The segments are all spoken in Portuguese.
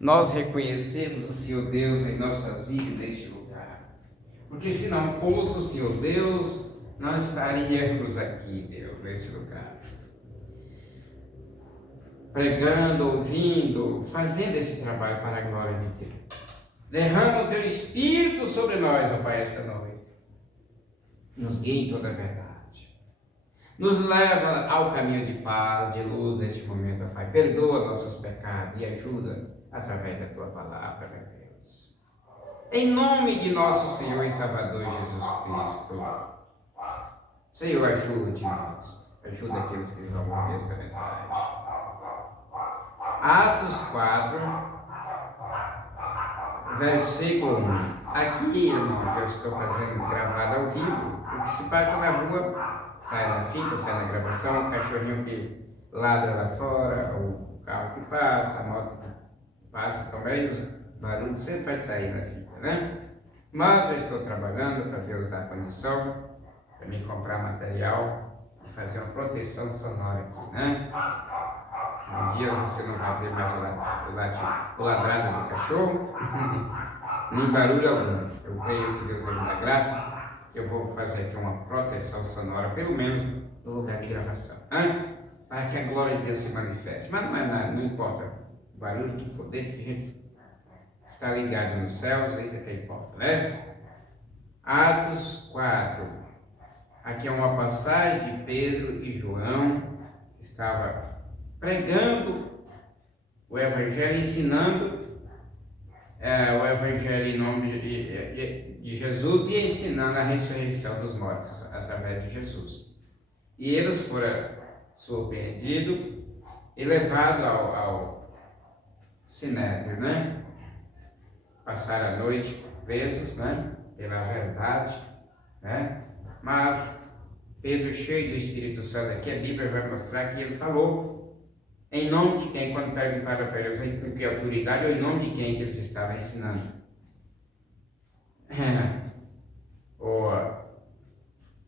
nós reconhecermos o Senhor Deus em nossas vidas neste lugar. Porque se não fosse o Senhor Deus, não estaríamos aqui, Deus, neste lugar. Pregando, ouvindo, fazendo esse trabalho para a glória de Deus. Derrama o Teu Espírito sobre nós, ó Pai, esta noite. Nos guie em toda a verdade. Nos leva ao caminho de paz, de luz neste momento, ó Pai. Perdoa nossos pecados e ajuda através da Tua palavra, meu Deus. Em nome de nosso Senhor e Salvador Jesus Cristo. Senhor, ajude-nos. Ajuda aqueles que vão ouvir esta mensagem. Atos 4, versículo 1. Aqui, irmão, que eu estou fazendo gravado ao vivo, o que se passa na rua, sai na fita, sai na gravação, o cachorrinho que ladra lá fora, o carro que passa, a moto que passa também, os barulhos sempre vai sair na fita, né? Mas eu estou trabalhando para Deus dar condição, para me comprar material e fazer uma proteção sonora aqui, né? Um dia você não vai ver mais o ladrado do cachorro, nem barulho algum. Eu creio que Deus vai me dar graça. Eu vou fazer aqui uma proteção sonora, pelo menos no lugar de gravação, né? Para que a glória de Deus se manifeste. Mas não é nada, não importa o barulho que for, desde que a gente está ligado nos céus, isso é que importa, né? Atos 4. Aqui é uma passagem de Pedro e João, que estava pregando o Evangelho, ensinando o Evangelho em nome de Jesus e ensinando a ressurreição dos mortos através de Jesus. E eles foram surpreendidos e levados ao Sinédrio, né? Passaram a noite presos, né? Pela verdade, né? Mas Pedro, cheio do Espírito Santo, aqui a Bíblia vai mostrar que ele falou em nome de quem, quando perguntaram para eles em que autoridade ou em nome de quem que eles estavam ensinando.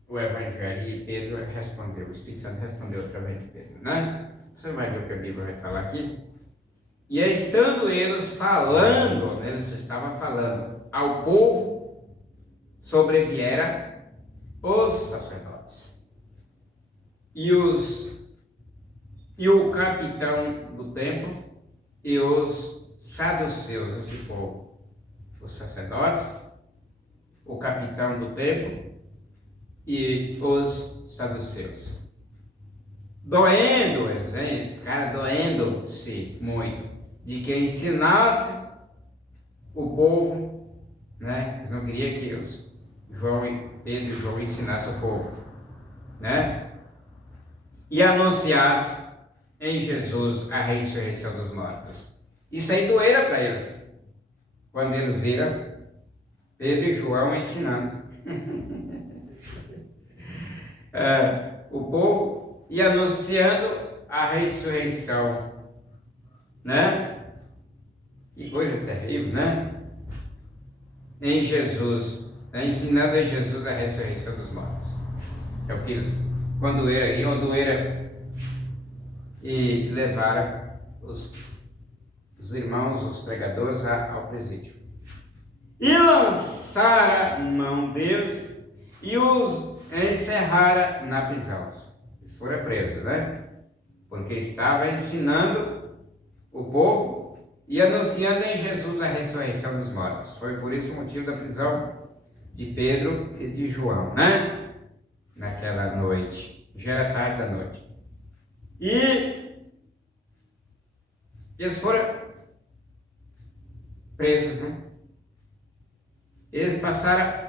O Evangelho, e Pedro respondeu, o Espírito Santo respondeu através de Pedro, né? Você vai ver o que a Bíblia vai falar aqui. E estando eles falando, eles estavam falando ao povo, sobrevieram os sacerdotes e o capitão do templo e os saduceus, esse povo, os sacerdotes, o capitão do templo e os saduceus. Doendo-os, ficaram doendo-se muito de que ensinasse o povo, né? Eles não queriam que Pedro e João ensinassem o povo, né? E anunciasse em Jesus a ressurreição dos mortos. Isso aí doera para eles, quando eles viram Pedro e João ensinando. O povo e anunciando a ressurreição, né? Que coisa terrível, né? Em Jesus, ensinando em Jesus a ressurreição dos mortos. É o que eles, quando iam doer e levaram os irmãos, os pregadores ao presídio. E lançaram mão deles e os encerraram na prisão. Eles foram presos, né? Porque estava ensinando o povo e anunciando em Jesus a ressurreição dos mortos. Foi por isso o motivo da prisão de Pedro e de João, né? Naquela noite, já era tarde da noite. E eles foram presos, né? Eles passaram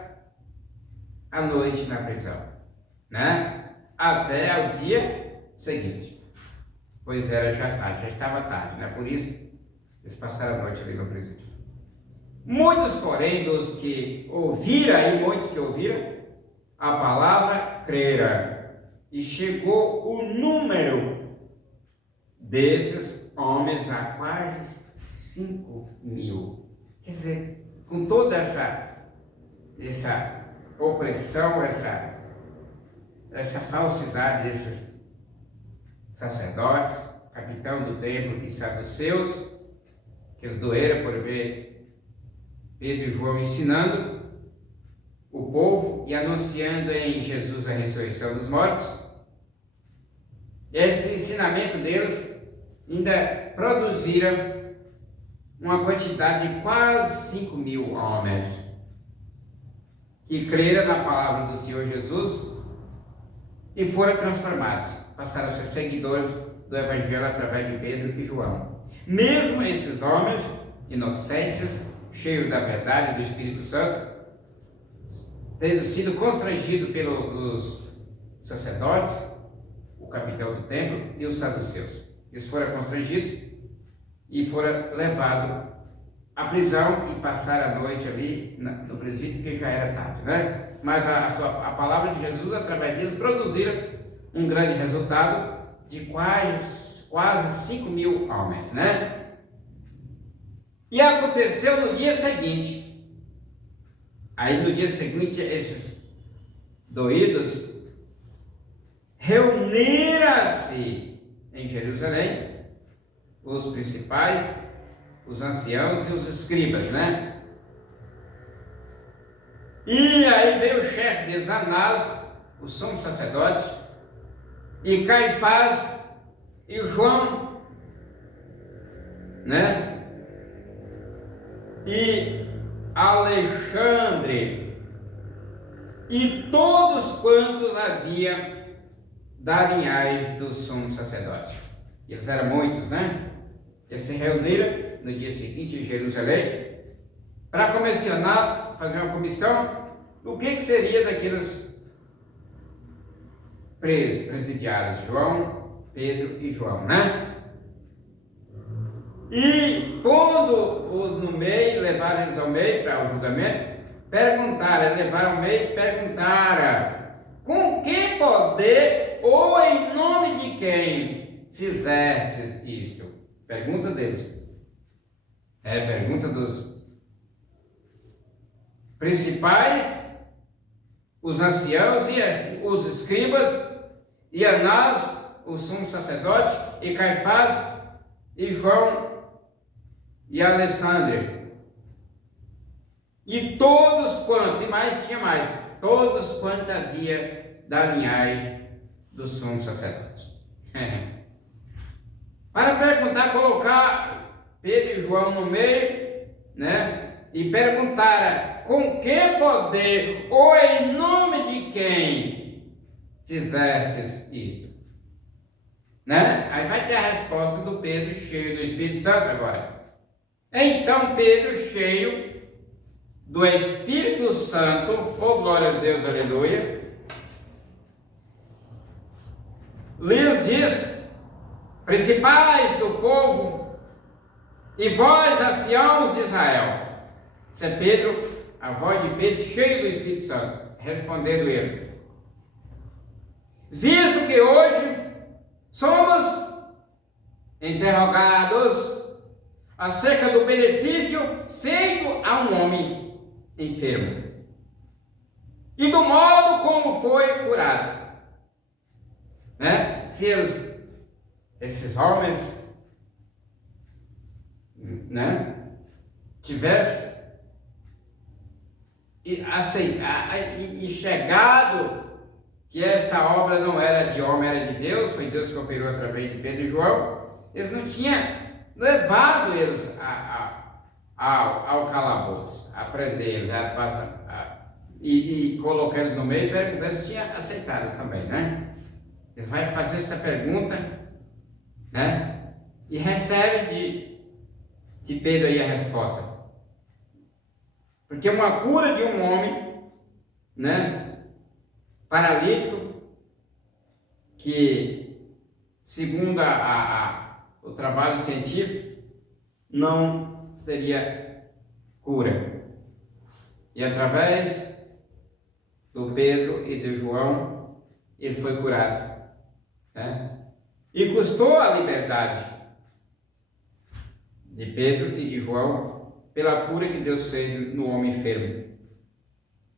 a noite na prisão, né? Até ao dia seguinte. Pois era já tarde, já estava tarde, né? Por isso, eles passaram a noite ali no presídio. Muitos, porém, dos que ouviram, e muitos que ouviram a palavra, creram. E chegou o número desses homens a quase 5.000. Quer dizer, com toda essa opressão, essa falsidade desses sacerdotes, capitão do templo e saduceus, que eles doeram por ver Pedro e João ensinando o povo e anunciando em Jesus a ressurreição dos mortos. Esse ensinamento deles ainda produziram uma quantidade de quase 5.000 homens que creram na palavra do Senhor Jesus e foram transformados, passaram a ser seguidores do Evangelho através de Pedro e João. Mesmo esses homens inocentes, cheios da verdade e do Espírito Santo, tendo sido constrangidos pelos sacerdotes, o capitão do templo e os saduceus. Eles foram constrangidos e foram levados à prisão e passaram a noite ali no presídio, porque já era tarde, né? Mas a palavra de Jesus, através deles, produziram um grande resultado de quase 5.000 homens, né? E aconteceu no dia seguinte. Aí no dia seguinte, esses doídos reuniram-se em Jerusalém, os principais, os anciãos e os escribas, né? E aí veio o chefe deles, Anás, o sumo sacerdote, e Caifás e João, né? E Alexandre, e todos quantos havia da linhagem do sumo sacerdote. Eles eram muitos, né? Eles se reuniram no dia seguinte em Jerusalém para comissionar, fazer uma comissão do que seria daqueles presos, presidiários, João, Pedro e João, né? E pondo-os no meio, levaram eles ao meio para o julgamento, levaram ao meio e perguntaram: com que poder ou em nome de quem fizestes isto? Pergunta deles. Pergunta dos principais, os anciãos e os escribas, e Anás, o sumo sacerdote, e Caifás, e João, e Alexandre. E todos quantos, e tinha mais, todos quantos havia da linhagem do sumo sacerdote. Para perguntar, colocar Pedro e João no meio, né? E perguntaram: com que poder ou em nome de quem fizestes isto? Né? Aí vai ter a resposta do Pedro cheio do Espírito Santo agora. Então Pedro, cheio do Espírito Santo, oh glória a Deus, aleluia, lhes diz: principais do povo e vós, anciãos de Israel. Isso é Pedro, a voz de Pedro, cheio do Espírito Santo, respondendo eles: visto que hoje somos interrogados acerca do benefício feito a um homem enfermo e do modo como foi curado, né? Se esses homens, né, tivessem e chegado que esta obra não era de homem, era de Deus, foi Deus que operou através de Pedro e João, eles não tinham levado eles ao calabouço, a prender eles, e colocar eles no meio e perguntar, eles tinham aceitado também, né? Eles vão fazer esta pergunta, né? E recebe de Pedro aí a resposta. Porque uma cura de um homem, né, paralítico, que segundo o trabalho científico não teria cura. E através do Pedro e do João, ele foi curado, né? E custou a liberdade de Pedro e de João pela cura que Deus fez no homem enfermo.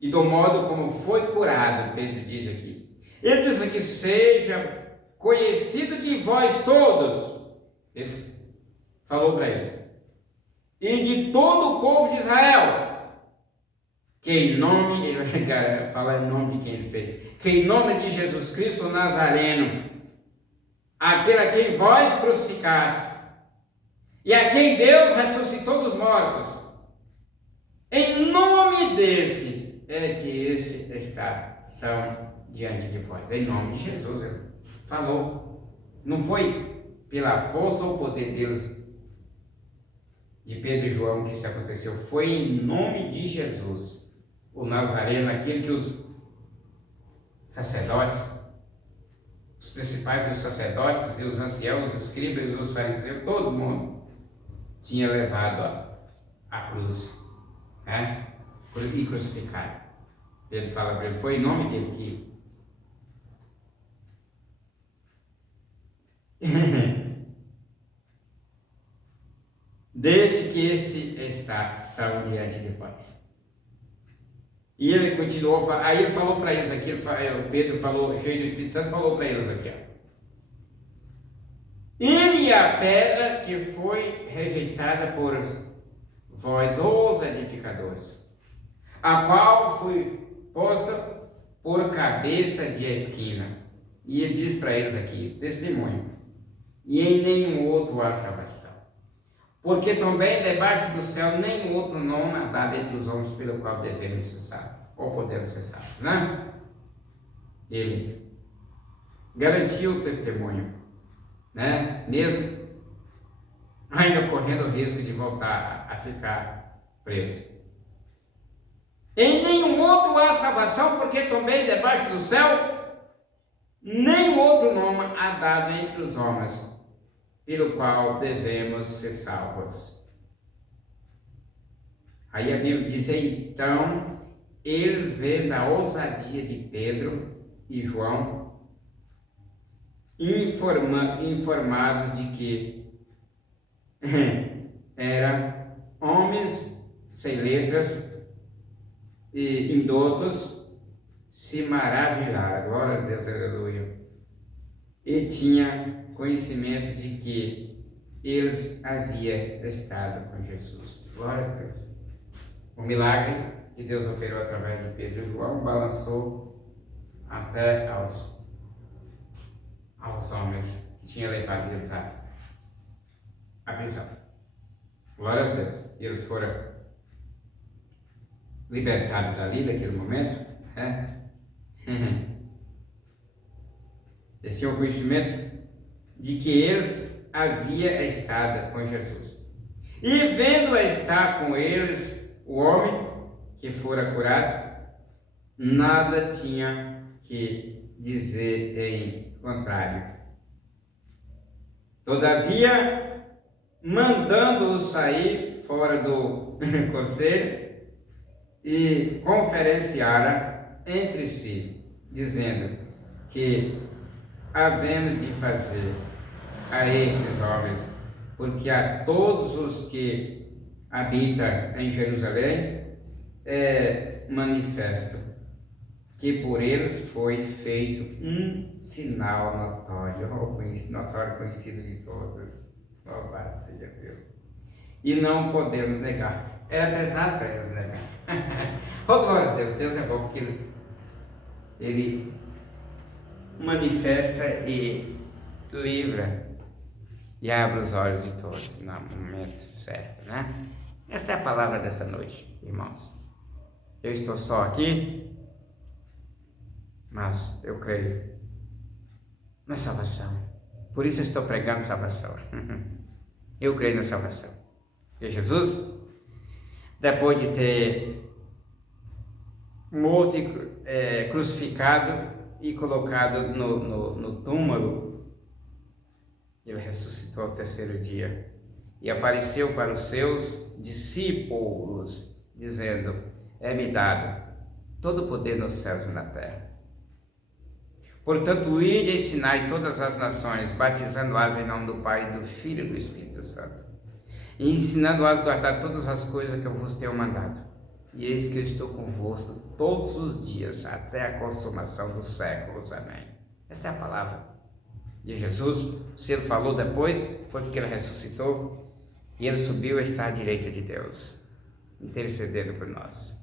E do modo como foi curado, Pedro diz aqui. Ele diz aqui: seja conhecido de vós todos. Ele falou para eles: e de todo o povo de Israel, que em nome, ele fala em nome de quem ele fez, que em nome de Jesus Cristo Nazareno, aquele a quem vós crucificaste, e a quem Deus ressuscitou dos mortos, em nome desse é que esse são diante de vós. Em nome de Jesus, ele falou. Não foi pela força ou poder deles, de Pedro e João, que isso aconteceu. Foi em nome de Jesus, o Nazareno, aquele que os sacerdotes, os principais dos sacerdotes e os anciãos, os escribas e os fariseus, todo mundo tinha levado a cruz, né? E crucificado. Ele fala para ele, foi em nome dele que desde que esse são diante de vós. E ele continuou, aí ele falou para eles aqui, o Pedro falou, cheio do Espírito Santo, falou para eles aqui, ó. E a pedra que foi rejeitada por vós, os edificadores, a qual foi posta por cabeça de esquina. E ele diz para eles aqui, testemunho, e em nenhum outro há salvação. Porque também debaixo do céu nenhum outro nome há dado entre os homens pelo qual devemos ser salvos, ou podemos ser salvos, né? Ele garantiu o testemunho, né? Mesmo ainda correndo o risco de voltar a ficar preso. Em nenhum outro há salvação, porque também debaixo do céu nenhum outro nome há dado entre os homens pelo qual devemos ser salvos. Aí a Bíblia diz, então, eles vendo a ousadia de Pedro e João, informados de que eram homens sem letras e indoutos, se maravilharam, glória a Deus, aleluia, e tinha conhecimento de que eles haviam estado com Jesus. Glória a Deus. O milagre que Deus operou através de Pedro e João balançou até aos homens que tinham levado eles à prisão. Glória a Deus. E eles foram libertados dali, naquele momento, né? Eles tinham conhecimento de que eles haviam estado com Jesus. E vendo estar com eles o homem que fora curado, nada tinha que dizer em contrário. Todavia, mandando-os sair fora do conselho, e conferenciaram entre si, dizendo que havemos de fazer a estes homens, porque a todos os que habitam em Jerusalém é manifesto que por eles foi feito um sinal notório, notório, conhecido de todos. Louvado seja Deus. E não podemos negar. Era pesado para eles negar. Oh, glória a Deus. Deus é bom porque Ele manifesta e livra e abre os olhos de todos no momento certo, né? Esta é a palavra desta noite, irmãos. Eu estou só aqui, mas eu creio na salvação. Por isso eu estou pregando salvação. Eu creio na salvação. Porque Jesus, depois de ter morto e crucificado e colocado no túmulo, ele ressuscitou ao terceiro dia e apareceu para os seus discípulos, dizendo: é-me dado todo o poder nos céus e na terra. Portanto, ide e ensinai todas as nações, batizando-as em nome do Pai, do Filho e do Espírito Santo, e ensinando-as a guardar todas as coisas que eu vos tenho mandado. E eis que eu estou convosco todos os dias, até a consumação dos séculos. Amém. Esta é a palavra de Jesus. Se ele falou depois, foi porque ele ressuscitou. e ele subiu e está à direita de Deus, intercedendo por nós.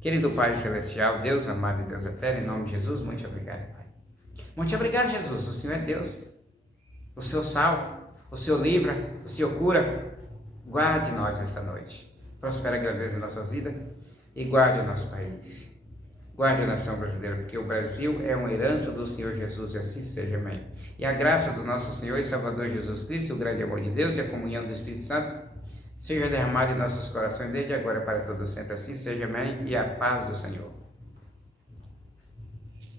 Querido Pai Celestial, Deus amado e Deus eterno, em nome de Jesus, muito obrigado, Pai. Muito obrigado, Jesus, o Senhor é Deus, o Senhor salva, o Senhor livra, o Senhor cura. Guarde nós esta noite, prospera a grandeza em nossas vidas e guarde o nosso país. Guarde a nação brasileira, porque o Brasil é uma herança do Senhor Jesus, e assim seja, amém. E a graça do nosso Senhor e Salvador Jesus Cristo, o grande amor de Deus e a comunhão do Espírito Santo, seja derramada em nossos corações, desde agora para todo sempre, assim seja, amém. E a paz do Senhor.